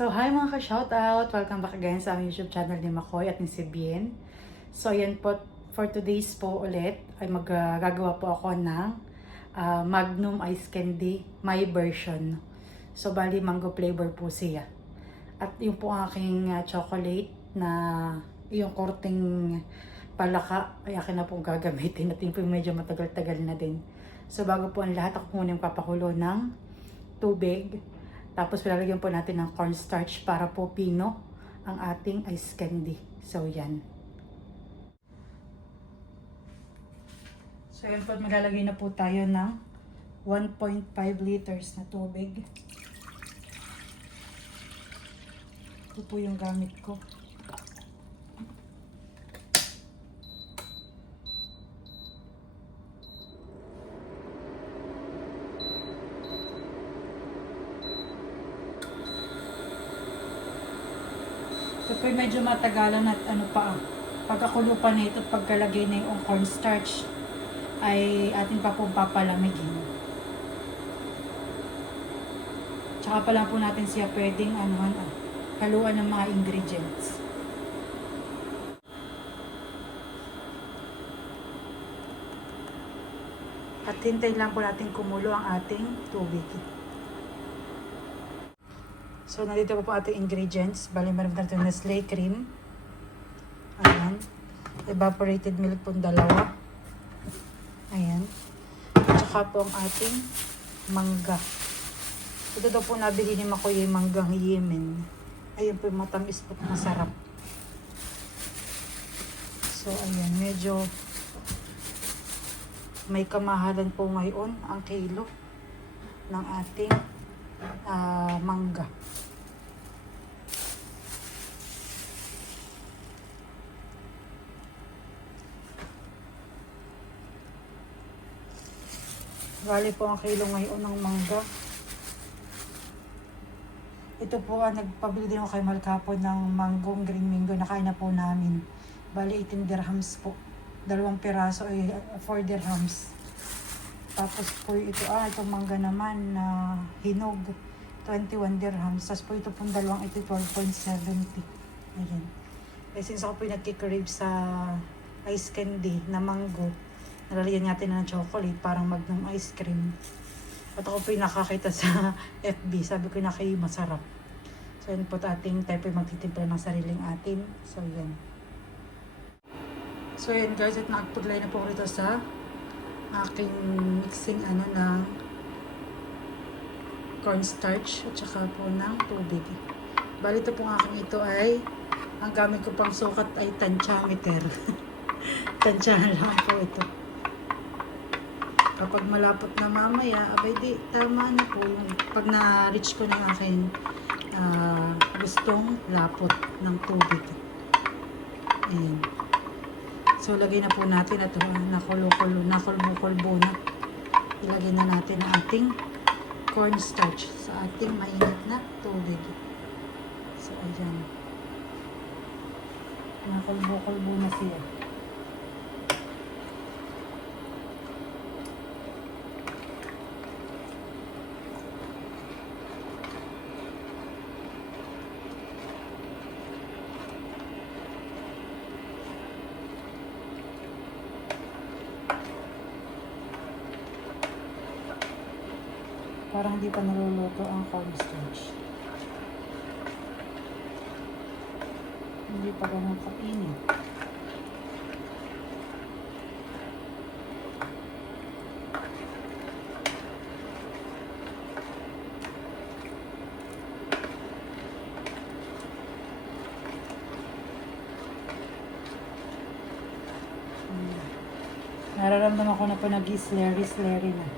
So, hi mga ka-shoutout! Welcome back again sa aming YouTube channel ni Makoy at ni si Bien. So, ayan po, for today's po ulit, ay magagawa po ako ng Magnum Ice Candy, my version. So, bali mango flavor po siya. At yung po aking chocolate na yung korting palaka, ay akin na pong gagamitin. At yung po medyo matagal-tagal na din. So, bago po ang lahat, ako muna yung papakulo ng tubig. Tapos lalagyan po natin ng cornstarch para po pino ang ating ice candy. So yan. So yan po, maglalagay na po tayo ng 1.5 liters na tubig. Ito po yung gamit ko. So, medyo matagalan at pagkakulo pa nito at pagkalagay na yung cornstarch ay ating pa pong papalamigin. Tsaka pa lang po natin siya pwedeng haluan ng mga ingredients. At hintayin lang po natin kumulo ang ating tubig. So, nandito po ating ingredients. Bali, meron natin yung Nestle cream. Ayan. Evaporated milk po 2. Ayan. At saka po ang ating mangga. Ito daw po nabili ni Makoy yung manggang Yemen. Ayun po yung matamis po, masarap. So, ayan. Medyo may kamahalan po ngayon ang kilo ng ating mangga. Bali po ang kilo ngayon ng mangga. Ito po, nagpabili din ako kay Malcapo ng manggong green mango. Nakain na po namin. Bali 18 dirhams po. 2 piraso ay 4 dirhams. Tapos po ito, itong mangga naman na hinog. 21 dirhams. Tapos po ito pong dalawang ito, 12.70. Ayan. Eh, since ako po yung nagkikrave sa ice candy na mango, nalalagyan natin ng chocolate, parang Magnum ice cream. At ako po yung nakakita sa FB, sabi ko na kayo masarap. So yun po ating tayo po magtitimpla ng sariling atin. So yan. So yan guys, at nakapudlay na po rito sa aking mixing ng cornstarch at saka po ng tubig. Bali ito po aking ito ay, ang gamit ko pang sukat ay tantiameter. Tansyahan lang po ito. Kapag malapot na mamaya, abay di, tama na po. Pag na-reach ko na akin gustong lapot ng tubig. Ayan. So, lagay na po natin ito. Nakulbo na. Ilagay na natin ang ating cornstarch sa ating mainit na tubig. So, ayan. Nakulbo na siya. Parang hindi pa naluluto ang cornstarch. Hindi pa ganun kainit. Nararamdaman ko na po nag-slurry na.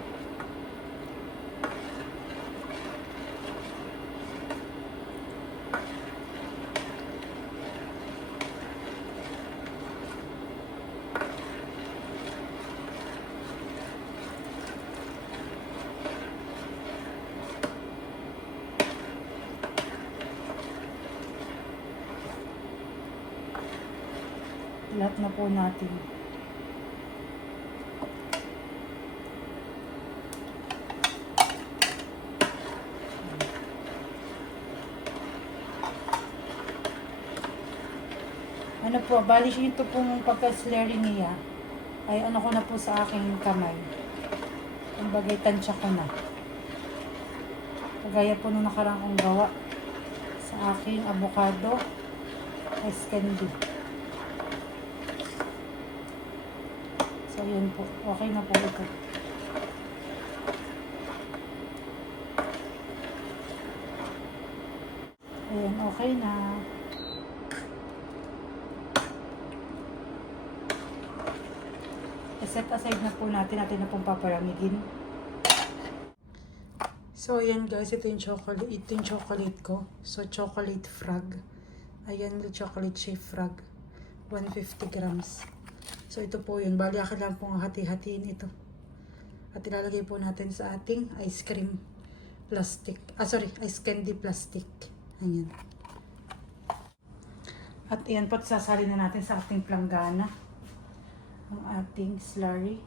Lahat na po natin. Ano po, bali ito pong pagka-slurry niya, ay ano ko na po sa aking kamay. Kumbagay, tansya ko na. Kagaya po nung nakarang kong gawa sa aking avocado ice candy. So, yun po. Okay na po ito. Ayan, okay na. I-set aside na po natin na pong paparamigin. So, ayan guys, ito yung chocolate ko. So, chocolate frog. Ayan, chocolate chip frog. 150 grams. So, ito po yun. Bali, akin lang pong hati-hatiin ito. At ilalagay po natin sa ating ice cream plastic. Ice candy plastic. Ayan. At ayan po, sasali na natin sa ating planggana ang ating slurry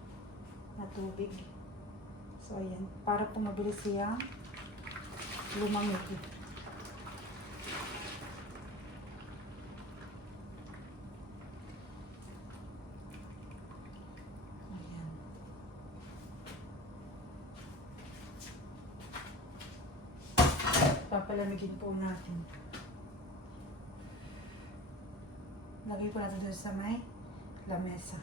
na tubig. So, ayan. Para po mabilis siyang lumamig. Ayan. Papalamigin po natin. Lagay po natin doon sa may lamesa.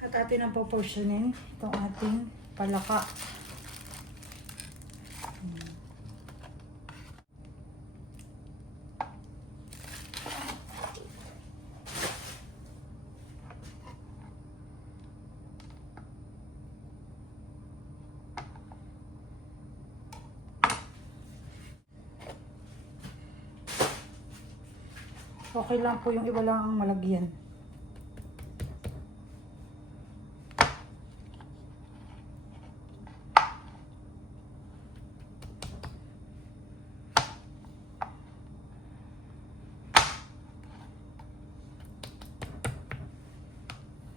At atin ang proportionin itong ating palaka. Okay lang po yung iba lang ang malagyan.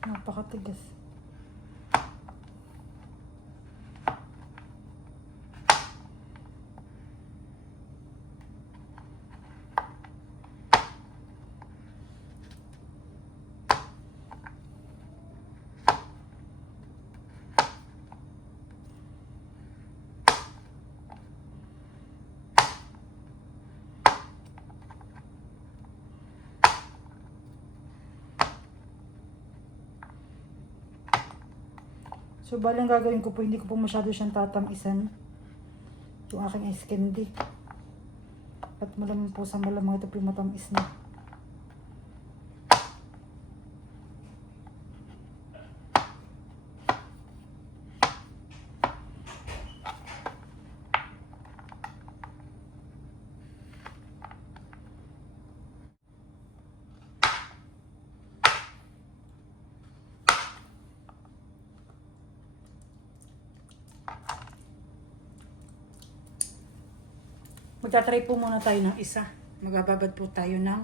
Napakatigas. So, balang gagawin ko po, hindi ko po masyado siyang tatamisan. Yung aking ice candy. At malamang po sa malamang ito po yung matamis na. Magtatry po muna tayo ng isa. Magbababad po tayo ng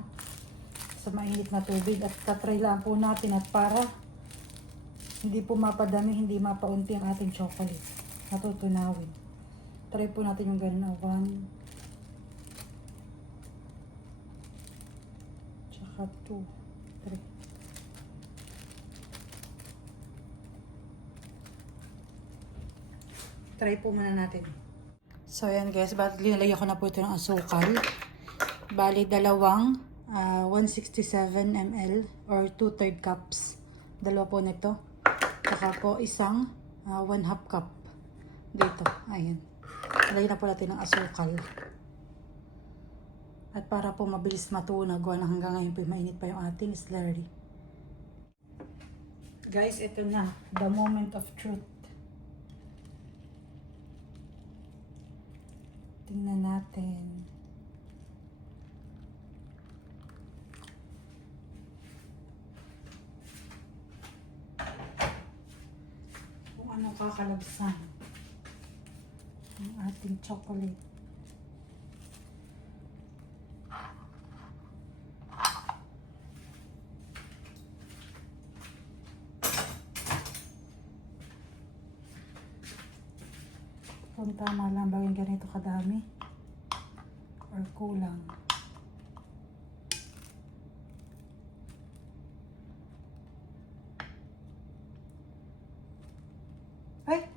sa mainit na tubig at tatry lang po natin at para hindi po mapadami, hindi mapaunti ang ating chocolate. Natutunawin. Try po natin yung ganun na 1 tsaka 2, 3. Try po muna natin. So, ayan guys, linalagyan ko na po ito ng asukal. Bali, dalawang 167 ml or 2/3 cups. Dalawa po nito. Saka po isang 1/2 cup dito. Ayan. Lagyan na po natin ng asukal. At para po mabilis matunaw, gawa na hanggang ngayon po mainit pa yung ating slurry. Guys, ito na. The moment of truth. Tingnan natin. Kung ano kakalagsan ng ating chocolate. Kung tama lang ba yung ganito kadami or kulang. Ay!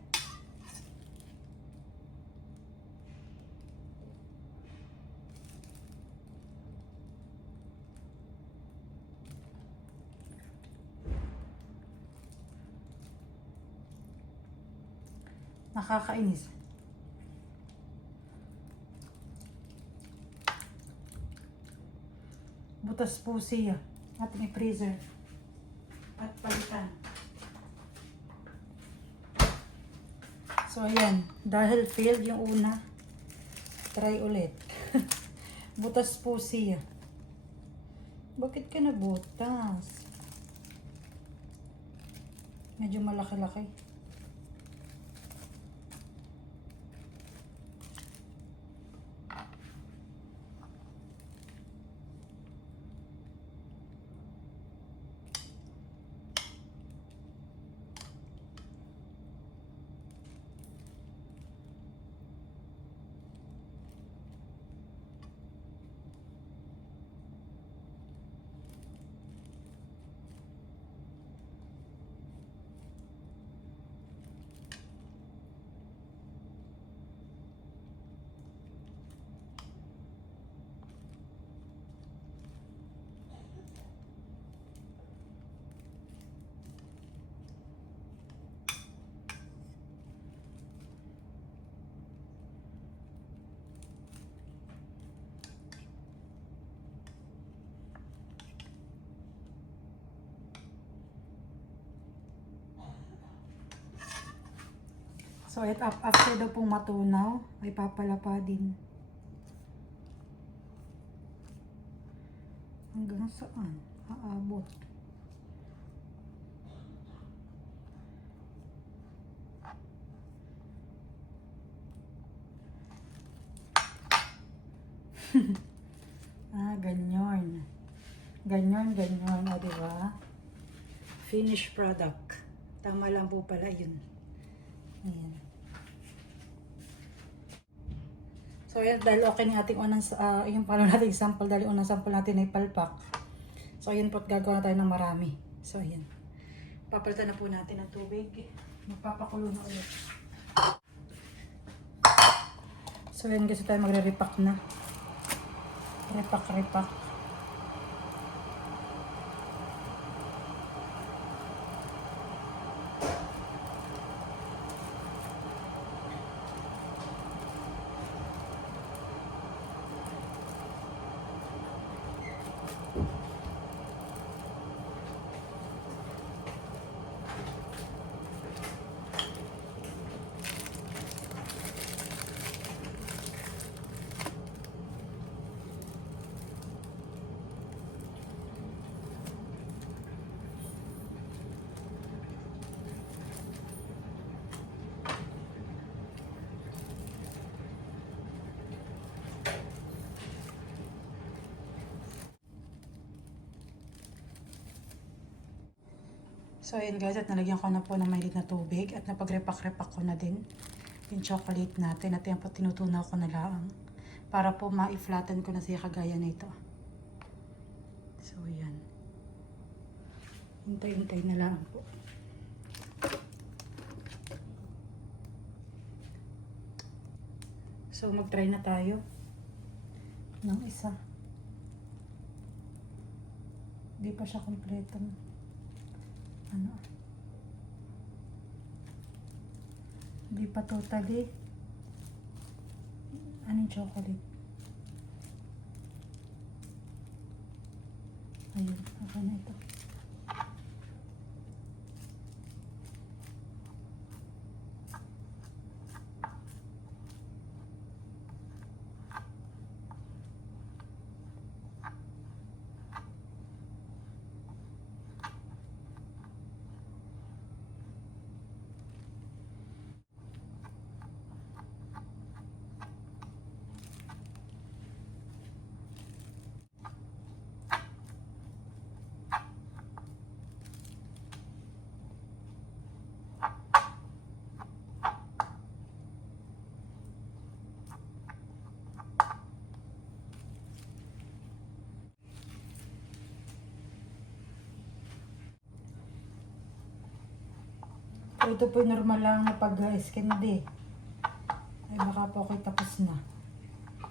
Nakakainis. Butas po siya. Ating freezer. At palitan. So, ayan. Dahil failed yung una, try ulit. Butas po siya. Bakit ka nabutas? Medyo malaki-laki. So, after daw pong matunaw, ay papalapa din. Hanggang saan? Aabot. Ganyan. Ganyan. O, diba? Finished product. Tama lang po pala yun. Ayan. So, ayan, dahil okay na ating unang, yung pala natin sample, dahil unang sample natin ay palpak. So, ayan po, gagawa na tayo ng marami. So, ayan. Papalitan na po natin ng tubig. Magpapakulo na ulit. So, ayan, kasi tayo magre-repack na. Repack. So, ayan guys, at nalagyan ko na po ng mainit na tubig at napag-repack ko na din yung chocolate natin at yan po tinutunaw ko na lang para po ma-flatten ko na siya kagaya nito. So, ayan. Hintay-hintay na lang po. So, mag-try na tayo ng isa. Hindi pa siya kompletong hindi pa totally yung chocolate. Ayun, okay na ito. Pero ito po yung normal lang na pag-scan day. Ay baka po ako'y tapos na.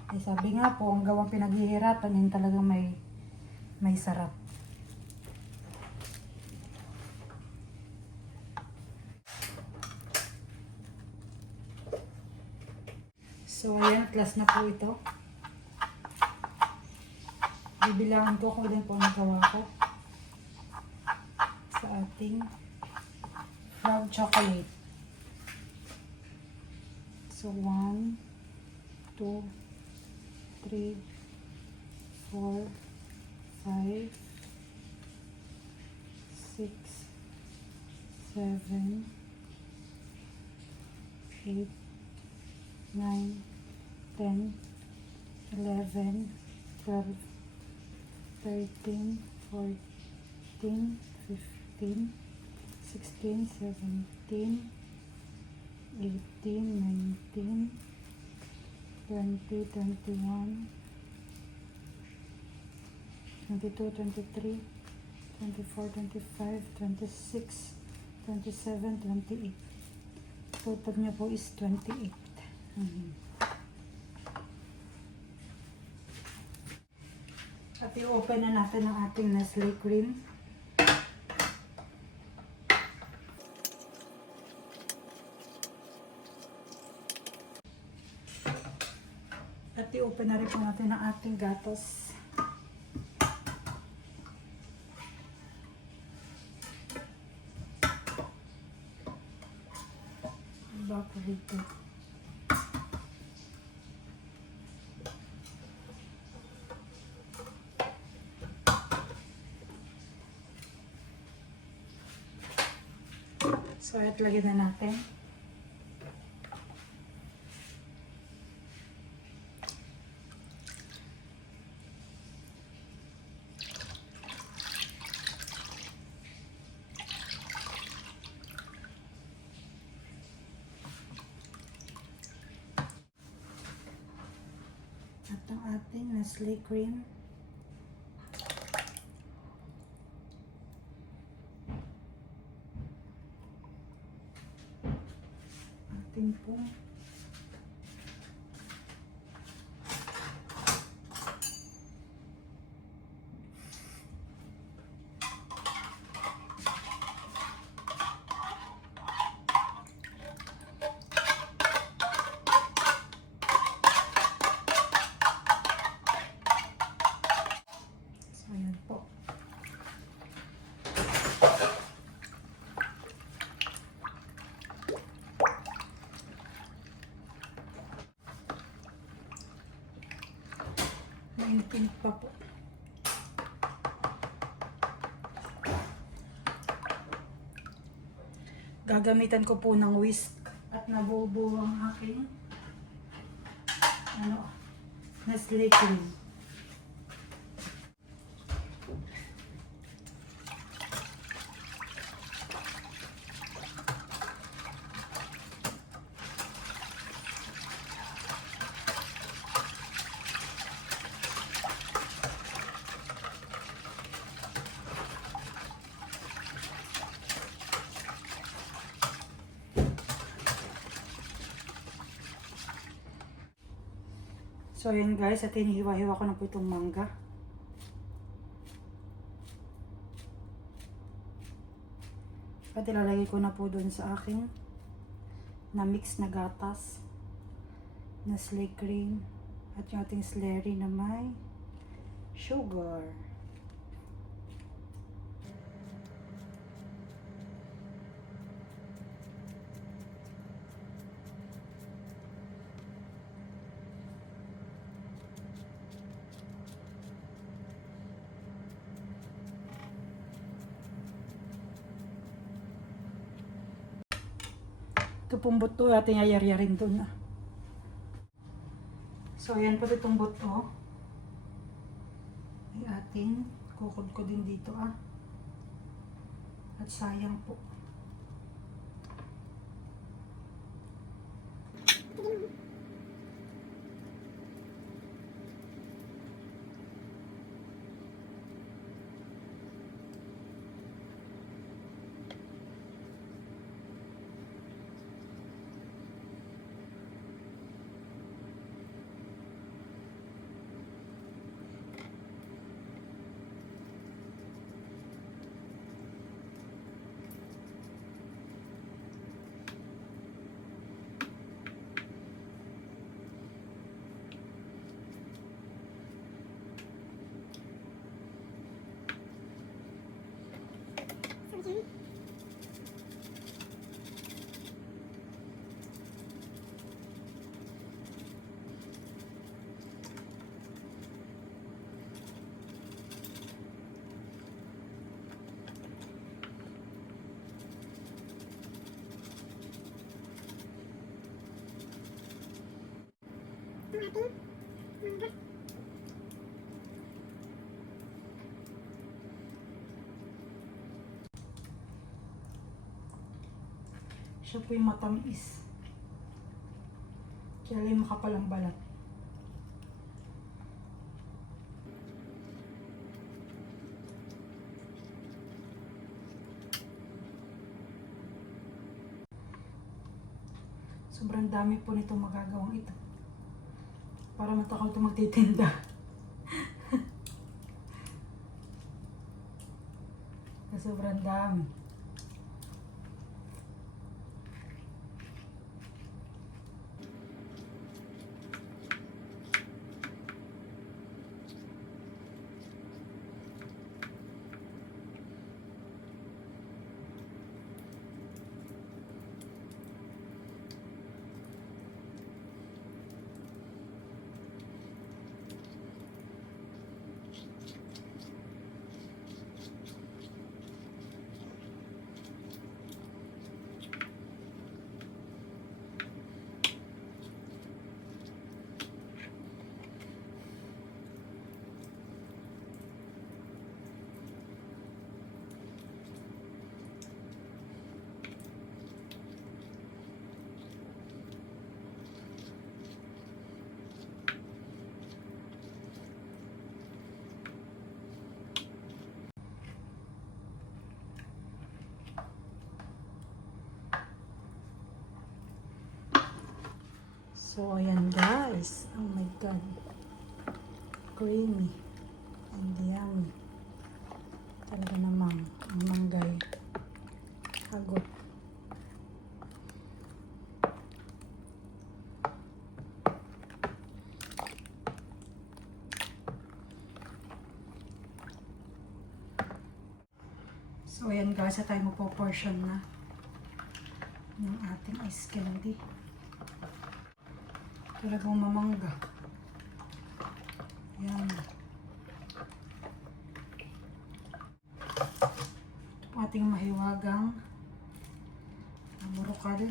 Ay sabi nga po, ang gawang pinaghihirapan, yun talagang may sarap. So ayan, class na po ito. Bibilangan ko kung din po ang gawa ko sa ating frog chocolate. So 1, 2, 3, 4, 5, 6, 7, 8, 9, 10, 11, 12, 13, 14, 15, 16, 17, 18, 19, 20, 21, 22, 23, 24, 25, 26, 27, 28. Total niya po is 28. At i-open na natin ang ating Nestle cream. At i-open na rin po natin ang ating gatas. Evaporated. So, at lagyan na natin. At ang ating Nestle cream. Ating po. So, ayan po. Mainit pa po. Gagamitan ko po ng whisk at nabubuo ang aking Nestle cream. So ayan guys, at hinihiwa-hiwa ko na po itong mangga. At ilalagay ko na po doon sa aking na-mix na gatas, Nestle cream, at yung ating slurry na may sugar. Ito pong buto ating ayaryarin doon. So ayan po itong buto. Ay ating kukod ko din dito At sayang po. Siya po yung matamis. Kaya lang makapal ang balat. Sobrang dami po nito magagawang ito. Para matakaw ito magtitinda. Sobrang dami. So, ayan guys. Oh my God. Creamy. And yummy. Talaga namang ang manggay. Hagot. So, ayan guys. Sa tayo mapoportion na yung ating ice candy. Talagang mamangga. Yan. Ito po ating mahiwagang burukal.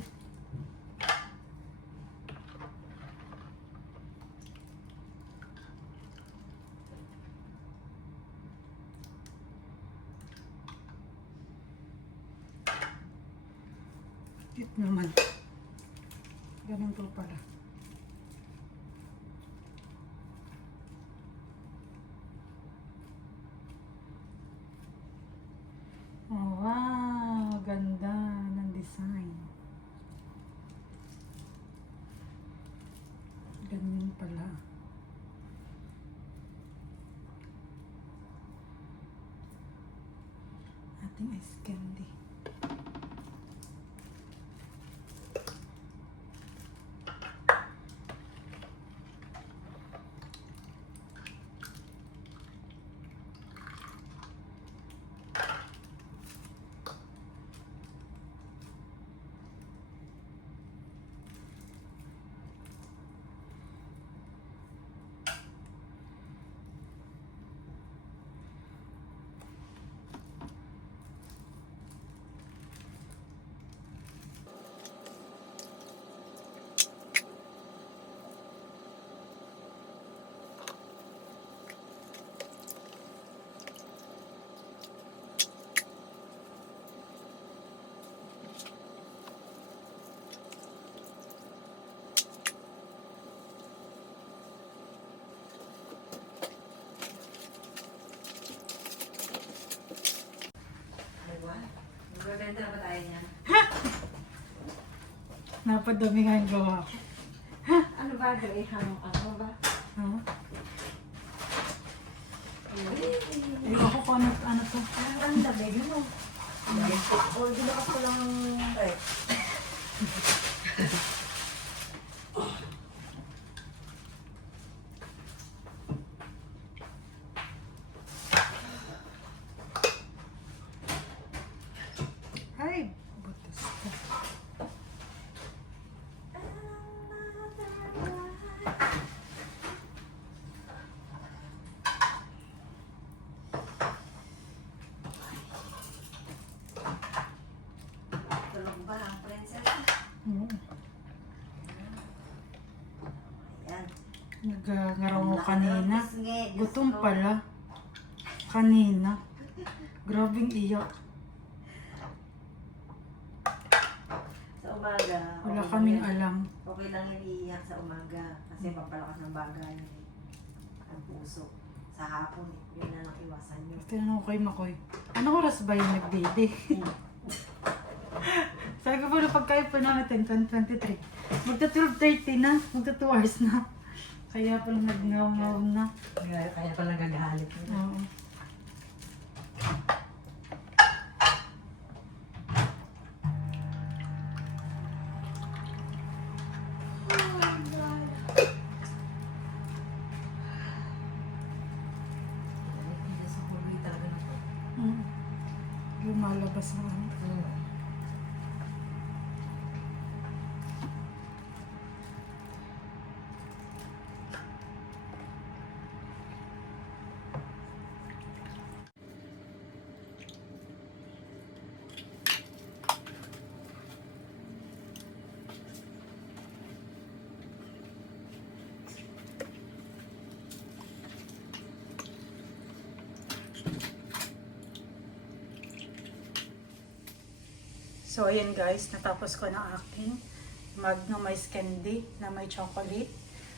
Ito naman. Ganun po pala. Oh, wow! Ganda ng design. Ganyan pala. Ating ice candy. Maganda na ba tayo niyan? Napadami nga yung gawa ko. Ano ba, Graham? Ano ba? Huh? Ay, ako kung ano to. Ang dami mo. O, gilakas ko lang ang rep. Ay, butas ko. Tulog ba ang princess? Oo. Nagangaraw ko kanina. Gutom pala. Kanina. Grabing iyak. Sa umaga. Wala okay kaming lang- alam. Okay lang yan iiyak sa umaga. Kasi papalakas ng bagay. Ang puso. Sa hapon, yun na lang iwasan nyo. Tinanong ko kay Makoy, anong oras ba yung nag-baby? Sabi ko po na pagkain pa natin, 2023. Magta 12:30 na, magta 2 hours na. Kaya pala nag-ngaw-ngaw na. Kaya pala nagagalit. Oo. Sa huli talaga na to. Lumalabas na ano. So, ayan guys, natapos ko na aking Magnum Ice Candy na may chocolate.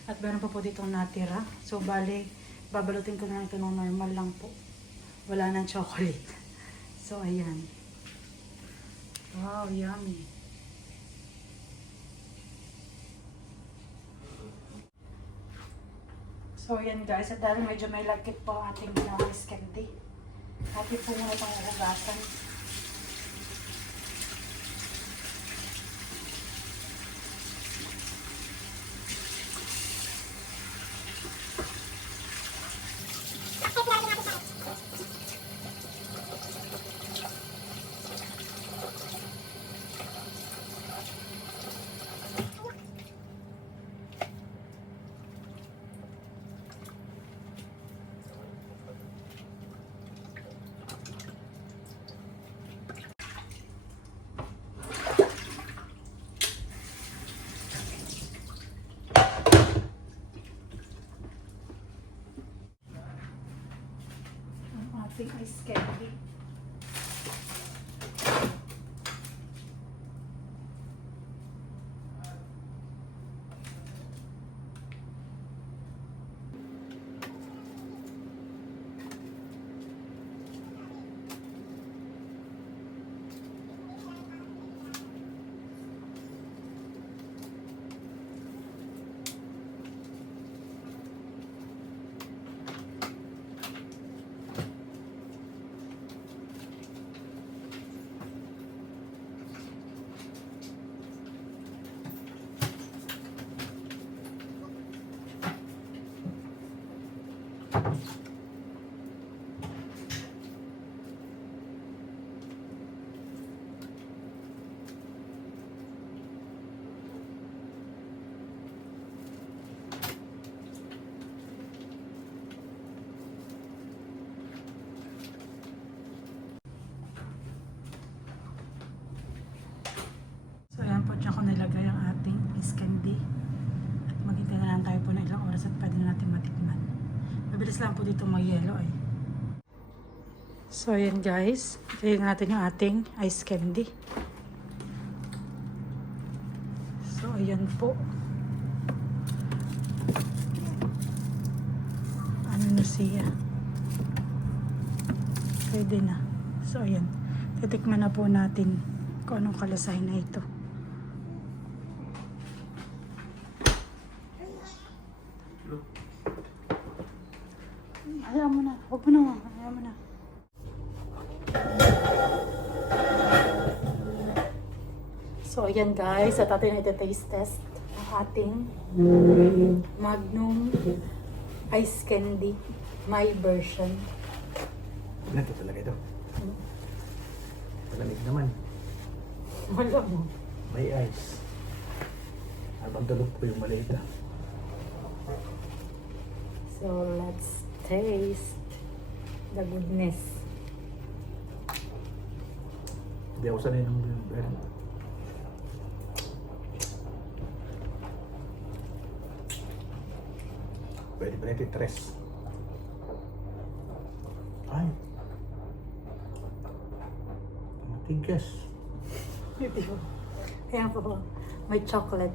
At meron pa po ditong natira. So, bale, babalutin ko na ito ng normal lang po. Wala nang chocolate. So, ayan. Wow, yummy. So, ayan guys. At dahil medyo may lagkit po ang ating ginawa ice candy. Atin po muna itong hugasan. Ating ice candy. So, ayan po dyan ko nilagay ang ating ice candy. At maghintay na lang tayo po ng ilang oras at pwede na natin matikman. Mabilis lang po dito mag-yelo eh. So, ayan guys. Tignan natin yung ating ice candy. So, ayan po. Ano na siya? Pwede na. So, ayan. Titikman na po natin kung anong kalasay na ito. Hayaan mo na. Huwag mo na. Hayaan mo na. So, ayan guys. At atin ito taste test ang ating Magnum Ice Candy. My version. Ganito talaga ito. Malamig naman. Wala mo. May ice. Habang tulog po yung maliit. So, let's taste the goodness. Hindi ako sanay ng ganun. Pwede pa natin 3. Ay. Matigas. Ayan po, may chocolate.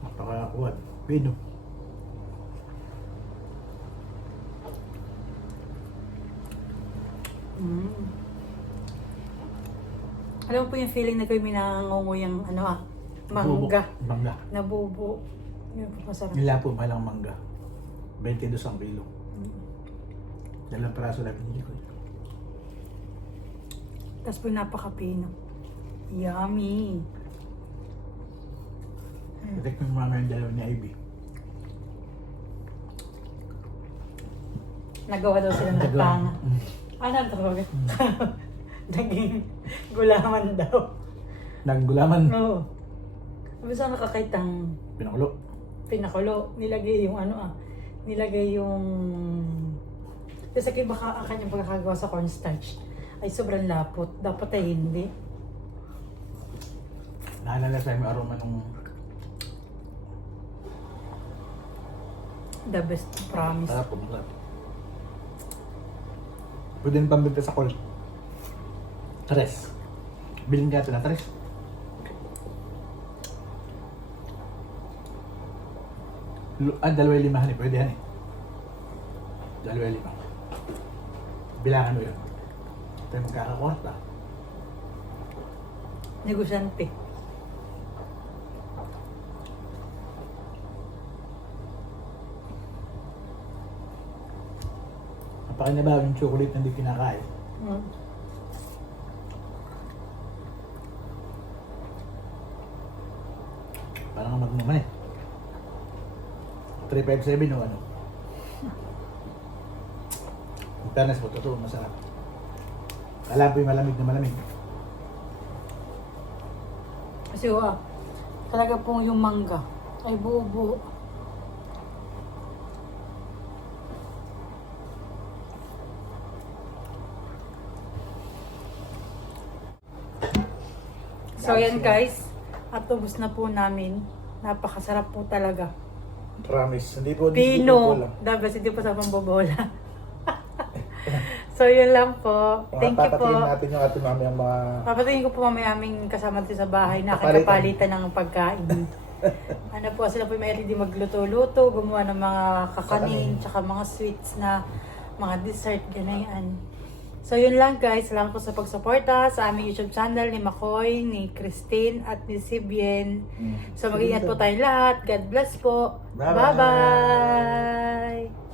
Napakakuhan. Pino. Alam mo po yung feeling na kayo minangunguyang mangga. Mangga. Nabubo. Yun po masarap. Nila po malang mangga. 22 ang kilo. 2 piraso lang pinili ko. Tapos po yung napaka-pino. Yummy! Tikman mo naman yung dalawa ni Ivy. Nagawa daw sila ng tanga. Ano ang tawag? Naging gulaman daw. Naggulaman. Oo. Sabi sa nakakaitang Pinakulo. pinakulo. Nilagay yung nilagay yung... Kasi baka ang kanyang pagkakagawa sa cornstarch ay sobrang lapot. Dapat ay hindi. Naalala sa'yo may aroma nung The best, promise. sarap po. Masarap. Pwede rin pambinta sa call. 3. Bilhin ka ito na 3. 2.5 eh. Pwede yan eh. 2.5. Bilangan mo yun. Ito yung magkakakwarta. Negosyante. Napakinabaw yung chocolate na hindi kinakain. Parang nga magnaman eh. 357 o ano. Ang tanas po, totoo, masarap. Alam po yung malamig na malamig. Kasi talaga pong yung mangga ay buo-buo. So yan guys, at ubos na po namin. Napakasarap po talaga. Promise, hindi po Pino, dapat hindi po sa pambobola. So yun lang po. Thank you po. Papatingin natin yung ating mamayang mga... Papatingin ko po mamaya aming kasama dito sa bahay na Kapalitan. kakapalitan ng pagkain. Ano po, sila po may hindi magluto-luto, gumawa ng mga kakanin, tsaka mga sweets na mga dessert, ganyan. So yun lang guys, salamat po sa pagsuporta sa aming YouTube channel ni Makoy, ni Christine, at ni Sibien. So mag-ingat po tayong lahat. God bless po. Bye-bye. Bye-bye!